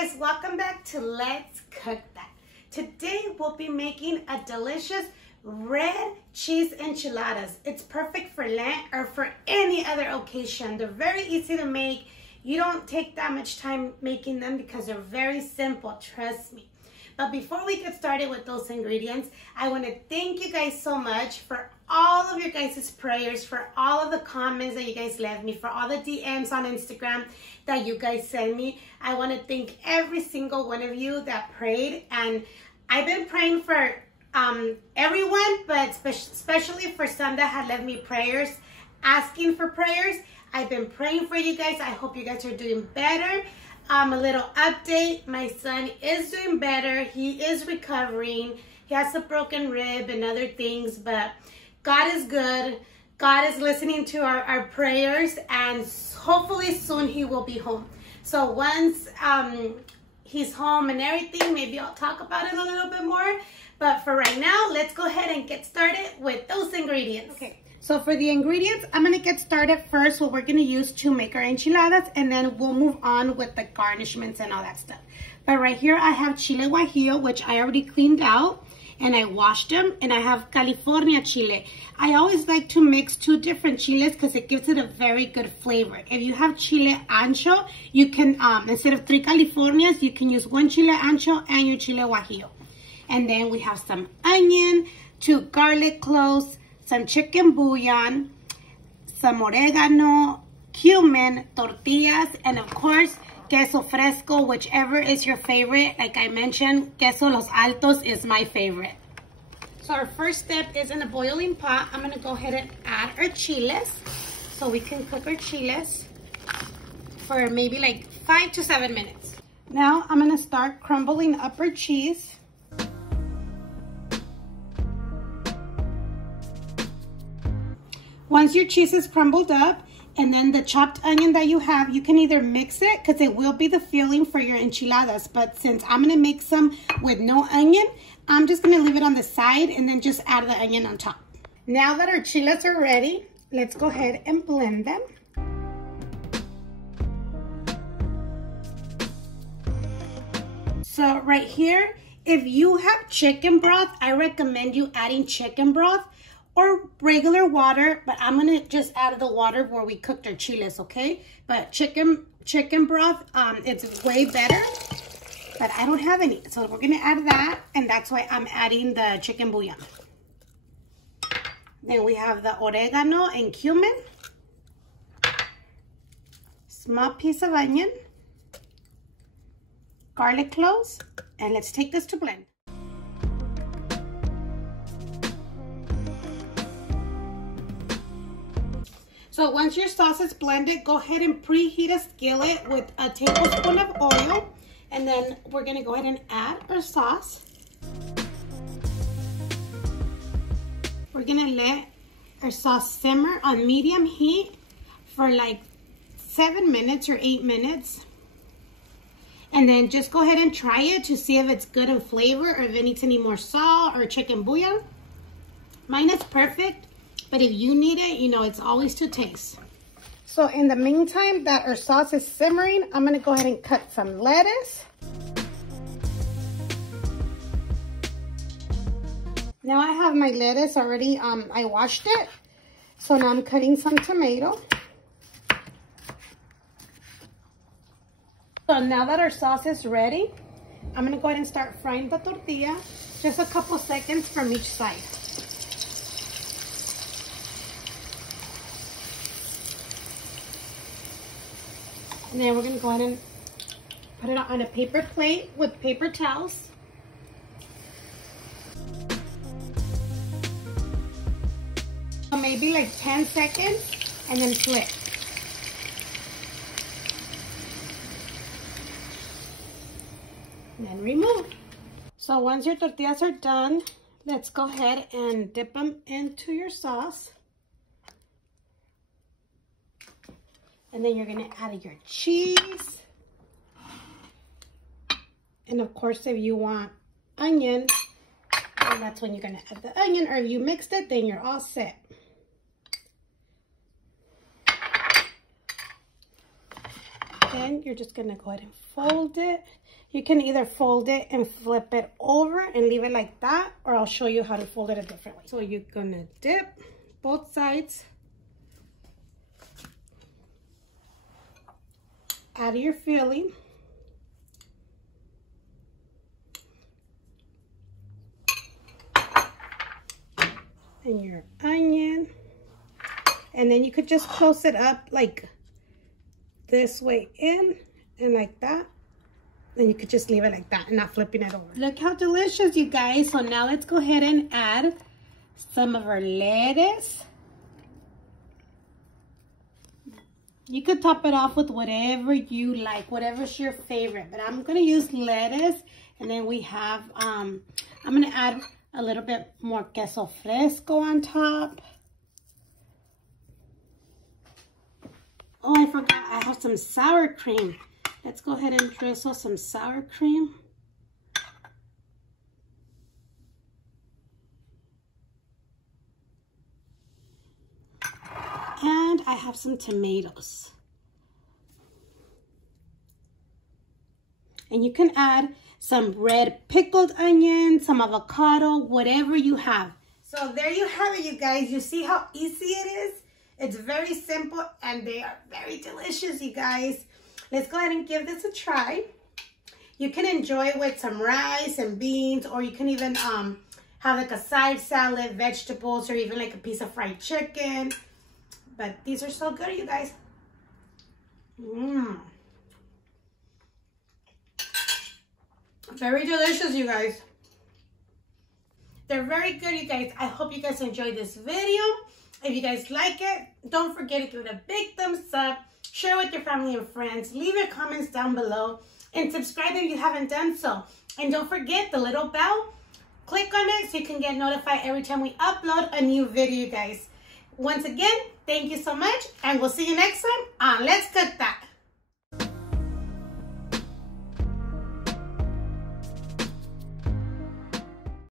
guys, welcome back to Let's Cook That. Today we'll be making a delicious red cheese enchiladas. It's perfect for Lent or for any other occasion. They're very easy to make. You don't take that much time making them because they're very simple, trust me. But before we get started with those ingredients, I want to thank you guys so much for all of your guys' prayers, for all of the comments that you guys left me, for all the DMs on Instagram that you guys send me. I want to thank every single one of you that prayed. And I've been praying for everyone, but especially for some that had left me prayers, asking for prayers. I've been praying for you guys. I hope you guys are doing better. A little update, my son is doing better. He is recovering. He has a broken rib and other things, but God is good. God is listening to our prayers, and hopefully soon he will be home. So once he's home and everything, maybe I'll talk about it a little bit more. But for right now, let's go ahead and get started with those ingredients. Okay. So for the ingredients, I'm going to get started first what we're going to use to make our enchiladas, and then we'll move on with the garnishments and all that stuff. But right here I have chile guajillo, which I already cleaned out and I washed them, and I have California chile. I always like to mix two different chiles because it gives it a very good flavor. If you have chile ancho, you can, instead of 3 Californias, you can use 1 chile ancho and your chile guajillo. And then we have some onion, 2 garlic cloves, some chicken bouillon, some oregano, cumin, tortillas, and of course, queso fresco, whichever is your favorite. Like I mentioned, queso los altos is my favorite. So our first step is in a boiling pot. I'm gonna go ahead and add our chiles. So we can cook our chiles for maybe like 5 to 7 minutes. Now I'm gonna start crumbling up our cheese. Once your cheese is crumbled up, and then the chopped onion that you have, you can either mix it because it will be the filling for your enchiladas. But since I'm going to make some with no onion, I'm just going to leave it on the side and then just add the onion on top. Now that our chiles are ready, let's go ahead and blend them. So right here, if you have chicken broth, I recommend you adding chicken broth or regular water, but I'm gonna just add the water where we cooked our chiles, okay? But chicken broth, it's way better, but I don't have any. So we're gonna add that, and that's why I'm adding the chicken bouillon. Then we have the oregano and cumin, small piece of onion, garlic cloves, and let's take this to blend. So once your sauce is blended, go ahead and preheat a skillet with a tablespoon of oil. And then we're gonna go ahead and add our sauce. We're gonna let our sauce simmer on medium heat for like 7 minutes or 8 minutes. And then just go ahead and try it to see if it's good in flavor or if it needs any more salt or chicken bouillon. Mine is perfect. But if you need it, you know, it's always to taste. So in the meantime that our sauce is simmering, I'm gonna go ahead and cut some lettuce. Now I have my lettuce already, I washed it. So now I'm cutting some tomato. So now that our sauce is ready, I'm gonna go ahead and start frying the tortilla. Just a couple seconds from each side. And then we're going to go ahead and put it on a paper plate with paper towels. So maybe like 10 seconds, and then flip. And then remove. So once your tortillas are done, let's go ahead and dip them into your sauce. And then you're gonna add your cheese. And of course, if you want onion, then that's when you're gonna add the onion, or if you mixed it, then you're all set. Then you're just gonna go ahead and fold it You can either fold it and flip it over and leave it like that, or I'll show you how to fold it a different way. So you're gonna dip both sides. Add your filling. And your onion. And then you could just close it up like this way in and like that. Then you could just leave it like that and not flipping it over. Look how delicious, you guys. So now let's go ahead and add some of our lettuce. You could top it off with whatever you like, whatever's your favorite. But I'm gonna use lettuce, and then we have, I'm gonna add a little bit more queso fresco on top. Oh, I forgot, I have some sour cream. Let's go ahead and drizzle some sour cream. And I have some tomatoes. And you can add some red pickled onion, some avocado, whatever you have. So there you have it, you guys. You see how easy it is? It's very simple and they are very delicious, you guys. Let's go ahead and give this a try. You can enjoy it with some rice and beans, or you can even have like a side salad, vegetables, or even like a piece of fried chicken. But these are so good, you guys. Very delicious, you guys. They're very good, you guys. I hope you guys enjoyed this video. If you guys like it, don't forget to give it a big thumbs up. Share with your family and friends. Leave your comments down below. And subscribe if you haven't done so. And don't forget the little bell. Click on it so you can get notified every time we upload a new video, you guys. Once again, thank you so much. And we'll see you next time on Let's Cook That.